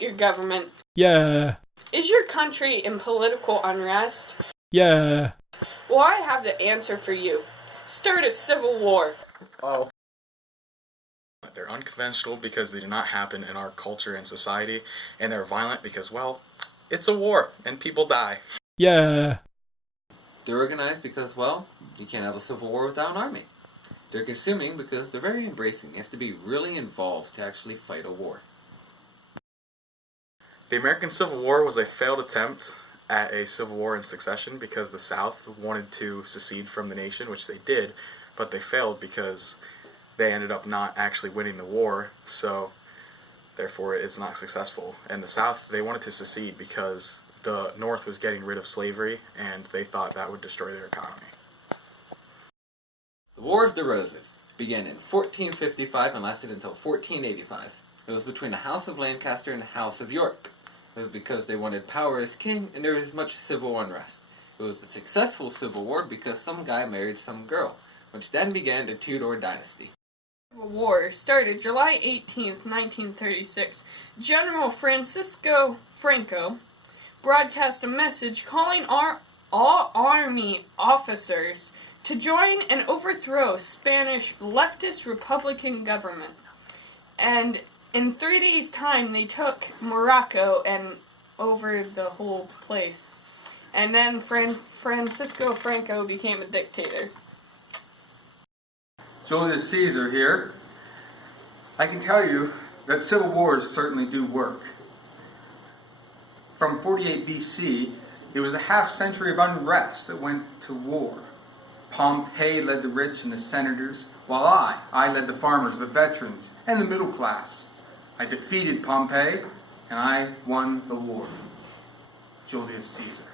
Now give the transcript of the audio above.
hate your government. Yeah. Is your country in political unrest? Yeah. Well, I have the answer for you. Start a civil war. Oh. They're unconventional because they do not happen in our culture and society, and they're violent because, well, it's a war, and people die. Yeah. They're organized because, well, you can't have a civil war without an army. They're consuming because they're very embracing. You have to be really involved to actually fight a war. The American Civil War was a failed attempt at a civil war in succession because the South wanted to secede from the nation, which they did, but they failed because they ended up not actually winning the war, so therefore it's not successful. And the South, they wanted to secede because the North was getting rid of slavery, and they thought that would destroy their economy. The War of the Roses began in 1455 and lasted until 1485. It was between the House of Lancaster and the House of York. It was because they wanted power as king, and there was much civil unrest. It was a successful civil war because some guy married some girl, which then began the Tudor dynasty. The war started July 18th, 1936. General Francisco Franco broadcast a message calling all army officers to join and overthrow Spanish leftist Republican government. And in 3 days' time, they took Morocco and over the whole place. And then Francisco Franco became a dictator. Julius Caesar here. I can tell you that civil wars certainly do work. From 48 BC, it was a half-century of unrest that went to war. Pompey led the rich and the senators, while I led the farmers, the veterans, and the middle class. I defeated Pompey, and I won the war. Julius Caesar.